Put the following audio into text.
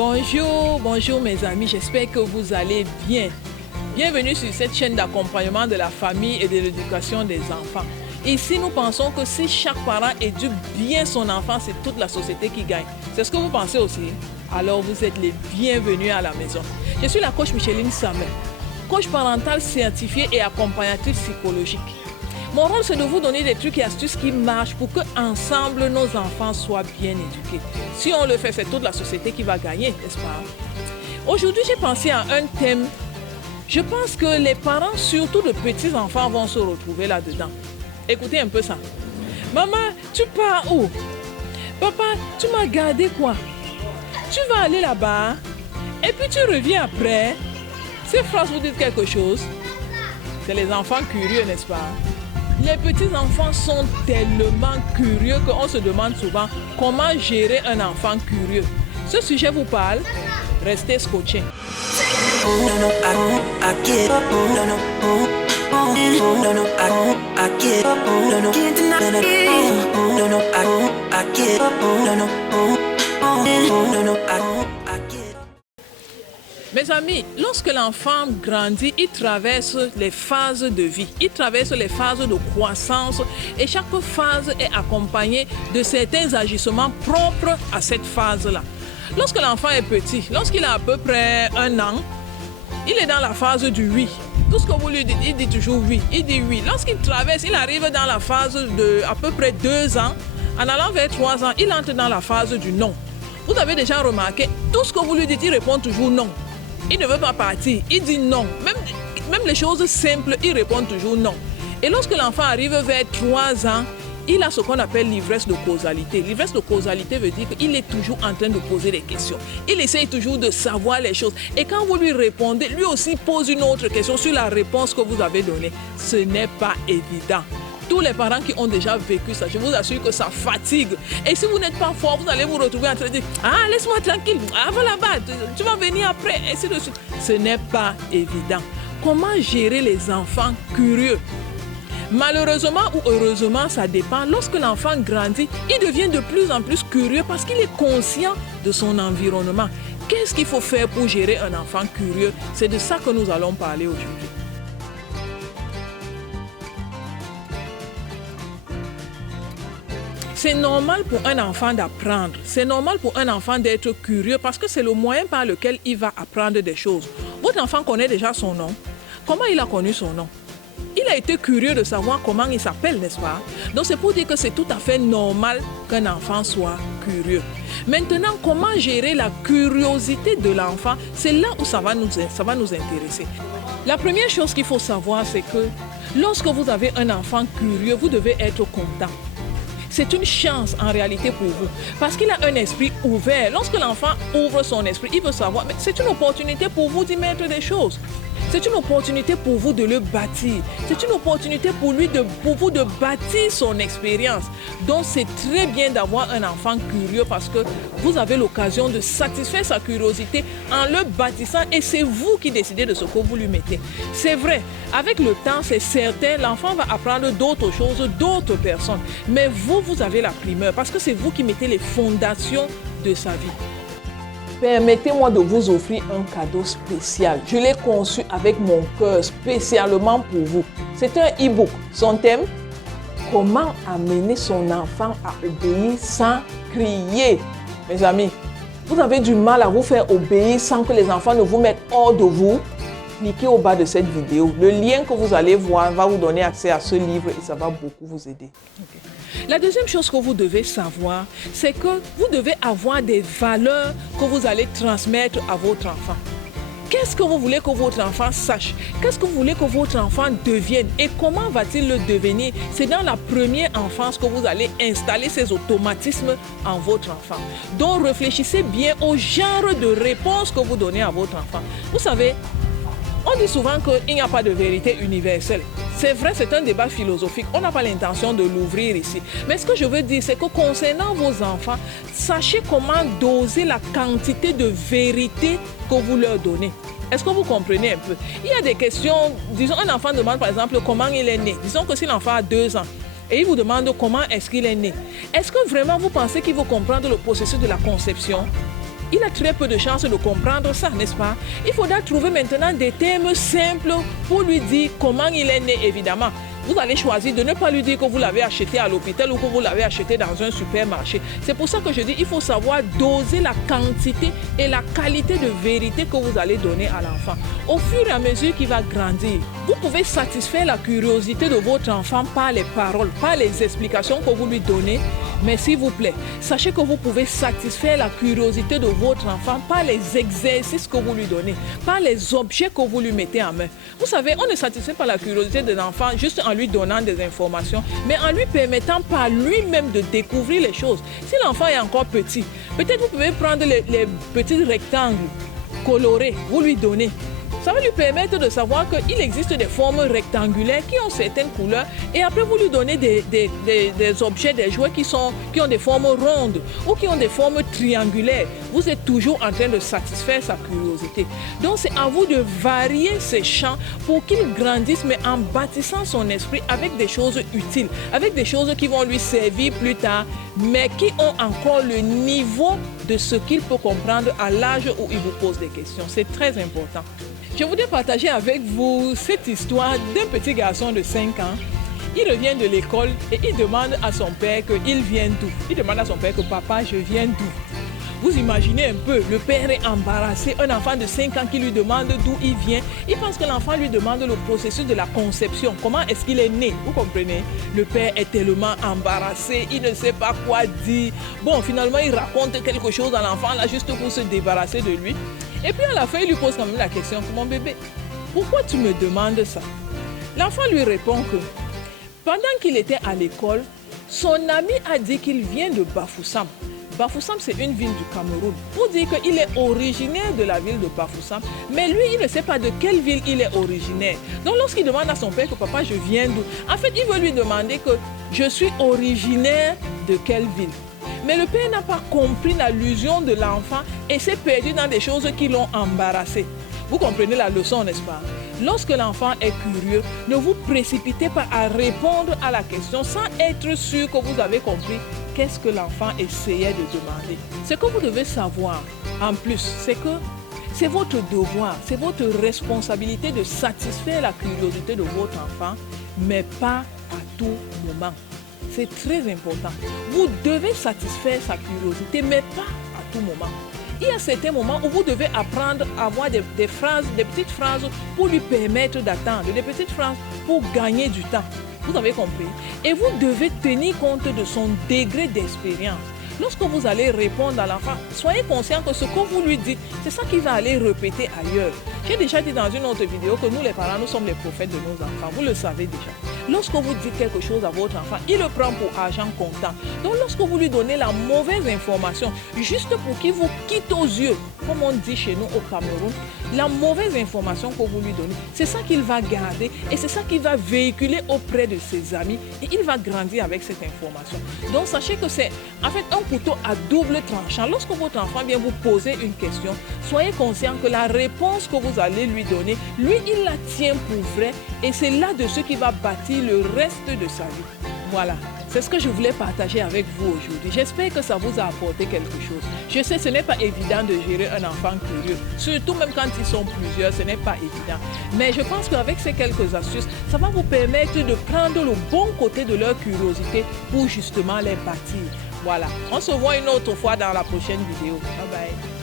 Bonjour mes amis, j'espère que vous allez bien. Bienvenue sur cette chaîne d'accompagnement de la famille et de l'éducation des enfants. Ici, nous pensons que si chaque parent éduque bien son enfant, c'est toute la société qui gagne. C'est ce que vous pensez aussi? Alors vous êtes les bienvenus à la maison. Je suis la coach Micheline Samel, coach parentale certifiée et accompagnatrice psychologique. Mon rôle, c'est de vous donner des trucs et astuces qui marchent pour que ensemble nos enfants soient bien éduqués. Si on le fait, c'est toute la société qui va gagner, n'est-ce pas? Aujourd'hui, j'ai pensé à un thème. Je pense que les parents, surtout de petits enfants, vont se retrouver là-dedans. Écoutez un peu ça. Maman, tu pars où? Papa, tu m'as gardé quoi? Tu vas aller là-bas et puis tu reviens après. Ces phrases vous disent quelque chose? C'est les enfants curieux, n'est-ce pas? Les petits enfants sont tellement curieux qu'on se demande souvent comment gérer un enfant curieux. Ce sujet vous parle? Restez scotchés. Mes amis, lorsque l'enfant grandit, il traverse les phases de vie, il traverse les phases de croissance et chaque phase est accompagnée de certains agissements propres à cette phase-là. Lorsque l'enfant est petit, lorsqu'il a à peu près 1 an, il est dans la phase du oui. Tout ce que vous lui dites, il dit toujours oui, il dit oui. Lorsqu'il traverse, il arrive dans la phase de à peu près 2 ans. En allant vers 3 ans, il entre dans la phase du non. Vous avez déjà remarqué, tout ce que vous lui dites, il répond toujours non. Il ne veut pas partir, il dit non. Même les choses simples, il répond toujours non. Et lorsque l'enfant arrive vers 3 ans, il a ce qu'on appelle l'ivresse de causalité. L'ivresse de causalité veut dire qu'il est toujours en train de poser des questions. Il essaye toujours de savoir les choses. Et quand vous lui répondez, lui aussi pose une autre question sur la réponse que vous avez donnée. Ce n'est pas évident. Tous les parents qui ont déjà vécu ça, je vous assure que ça fatigue. Et si vous n'êtes pas fort, vous allez vous retrouver en train de dire « Ah, laisse-moi tranquille, va là-bas, tu vas venir après, et ainsi de suite. » Ce n'est pas évident. Comment gérer les enfants curieux? Malheureusement ou heureusement, ça dépend. Lorsque l'enfant grandit, il devient de plus en plus curieux parce qu'il est conscient de son environnement. Qu'est-ce qu'il faut faire pour gérer un enfant curieux? C'est de ça que nous allons parler aujourd'hui. C'est normal pour un enfant d'apprendre. C'est normal pour un enfant d'être curieux parce que c'est le moyen par lequel il va apprendre des choses. Votre enfant connaît déjà son nom. Comment il a connu son nom? Il a été curieux de savoir comment il s'appelle, n'est-ce pas? Donc c'est pour dire que c'est tout à fait normal qu'un enfant soit curieux. Maintenant, comment gérer la curiosité de l'enfant? C'est là où ça va nous intéresser. La première chose qu'il faut savoir, c'est que lorsque vous avez un enfant curieux, vous devez être content. C'est une chance en réalité pour vous parce qu'il a un esprit ouvert. Lorsque l'enfant ouvre son esprit, il veut savoir, mais c'est une opportunité pour vous d'y mettre des choses. C'est une opportunité pour vous de le bâtir. C'est une opportunité pour vous de bâtir son expérience. Donc c'est très bien d'avoir un enfant curieux parce que vous avez l'occasion de satisfaire sa curiosité en le bâtissant et c'est vous qui décidez de ce que vous lui mettez. C'est vrai, avec le temps, c'est certain, l'enfant va apprendre d'autres choses, d'autres personnes. Mais vous avez la primeur parce que c'est vous qui mettez les fondations de sa vie. Permettez-moi de vous offrir un cadeau spécial. Je l'ai conçu avec mon cœur, spécialement pour vous. C'est un e-book. Son thème, comment amener son enfant à obéir sans crier. Mes amis, vous avez du mal à vous faire obéir sans que les enfants ne vous mettent hors de vous. Cliquez au bas de cette vidéo. Le lien que vous allez voir va vous donner accès à ce livre et ça va beaucoup vous aider. Okay. La deuxième chose que vous devez savoir, c'est que vous devez avoir des valeurs que vous allez transmettre à votre enfant. Qu'est-ce que vous voulez que votre enfant sache? Qu'est-ce que vous voulez que votre enfant devienne? Et comment va-t-il le devenir? C'est dans la première enfance que vous allez installer ces automatismes en votre enfant. Donc réfléchissez bien au genre de réponse que vous donnez à votre enfant. Vous savez, on dit souvent qu'il n'y a pas de vérité universelle. C'est vrai, c'est un débat philosophique. On n'a pas l'intention de l'ouvrir ici. Mais ce que je veux dire, c'est que concernant vos enfants, sachez comment doser la quantité de vérité que vous leur donnez. Est-ce que vous comprenez un peu? Il y a des questions, disons, un enfant demande par exemple comment il est né. Disons que si l'enfant a 2 ans et il vous demande comment est-ce qu'il est né. Est-ce que vraiment vous pensez qu'il faut comprendre le processus de la conception? il a très peu de chances de comprendre ça, n'est-ce pas? Il faudra trouver maintenant des termes simples pour lui dire comment il est né, évidemment. Vous allez choisir de ne pas lui dire que vous l'avez acheté à l'hôpital ou que vous l'avez acheté dans un supermarché. C'est pour ça que je dis qu'il faut savoir doser la quantité et la qualité de vérité que vous allez donner à l'enfant. Au fur et à mesure qu'il va grandir, vous pouvez satisfaire la curiosité de votre enfant par les paroles, par les explications que vous lui donnez. Mais s'il vous plaît, sachez que vous pouvez satisfaire la curiosité de votre enfant par les exercices que vous lui donnez, par les objets que vous lui mettez en main. Vous savez, on ne satisfait pas la curiosité de l'enfant juste en lui donnant des informations, mais en lui permettant par lui-même de découvrir les choses. Si l'enfant est encore petit, peut-être vous pouvez prendre les petits rectangles colorés, vous lui donnez. Ça va lui permettre de savoir qu'il existe des formes rectangulaires qui ont certaines couleurs et après vous lui donnez des objets, des jouets qui ont des formes rondes ou qui ont des formes triangulaires. Vous êtes toujours en train de satisfaire sa curiosité. Donc c'est à vous de varier ces champs pour qu'il grandisse mais en bâtissant son esprit avec des choses utiles, avec des choses qui vont lui servir plus tard mais qui ont encore le niveau de ce qu'il peut comprendre à l'âge où il vous pose des questions. C'est très important. Je voudrais partager avec vous cette histoire d'un petit garçon de 5 ans. Il revient de l'école et il demande à son père qu'il vient d'où. Il demande à son père que papa, je viens d'où. Vous imaginez un peu, le père est embarrassé, un enfant de 5 ans qui lui demande d'où il vient. Il pense que l'enfant lui demande le processus de la conception. Comment est-ce qu'il est né? Vous comprenez? Le père est tellement embarrassé, il ne sait pas quoi dire. Bon, finalement, il raconte quelque chose à l'enfant là juste pour se débarrasser de lui. Et puis à la fin, il lui pose quand même la question, mon bébé, pourquoi tu me demandes ça? L'enfant lui répond que pendant qu'il était à l'école, son ami a dit qu'il vient de Bafoussam. Bafoussam, c'est une ville du Cameroun. Pour dire qu'il est originaire de la ville de Bafoussam, mais lui, il ne sait pas de quelle ville il est originaire. Donc lorsqu'il demande à son père que papa, je viens d'où? En fait, il veut lui demander que je suis originaire de quelle ville? Mais le père n'a pas compris l'allusion de l'enfant et s'est perdu dans des choses qui l'ont embarrassé. Vous comprenez la leçon, n'est-ce pas? Lorsque l'enfant est curieux, ne vous précipitez pas à répondre à la question sans être sûr que vous avez compris qu'est-ce que l'enfant essayait de demander. Ce que vous devez savoir, en plus, c'est que c'est votre devoir, c'est votre responsabilité de satisfaire la curiosité de votre enfant, mais pas à tout moment. C'est très important. Vous devez satisfaire sa curiosité, mais pas à tout moment. Il y a certains moments où vous devez apprendre à avoir des phrases, des petites phrases pour lui permettre d'attendre, des petites phrases pour gagner du temps. Vous avez compris? Et vous devez tenir compte de son degré d'expérience. Lorsque vous allez répondre à l'enfant, soyez conscient que ce que vous lui dites, c'est ça qu'il va aller répéter ailleurs. J'ai déjà dit dans une autre vidéo que nous les parents, nous sommes les prophètes de nos enfants. Vous le savez déjà. Lorsque vous dites quelque chose à votre enfant, il le prend pour argent comptant. Donc lorsque vous lui donnez la mauvaise information, juste pour qu'il vous quitte aux yeux, comme on dit chez nous au Cameroun, la mauvaise information que vous lui donnez, c'est ça qu'il va garder et c'est ça qu'il va véhiculer auprès de ses amis et il va grandir avec cette information. Donc sachez que c'est en fait un couteau à double tranchant. Lorsque votre enfant vient vous poser une question, soyez conscient que la réponse que vous allez lui donner, lui, il la tient pour vrai et c'est là-dessus qu'il va bâtir le reste de sa vie. Voilà. C'est ce que je voulais partager avec vous aujourd'hui. J'espère que ça vous a apporté quelque chose. Je sais, ce n'est pas évident de gérer un enfant curieux. Surtout même quand ils sont plusieurs, ce n'est pas évident. Mais je pense qu'avec ces quelques astuces, ça va vous permettre de prendre le bon côté de leur curiosité pour justement les bâtir. Voilà. On se voit une autre fois dans la prochaine vidéo. Bye bye.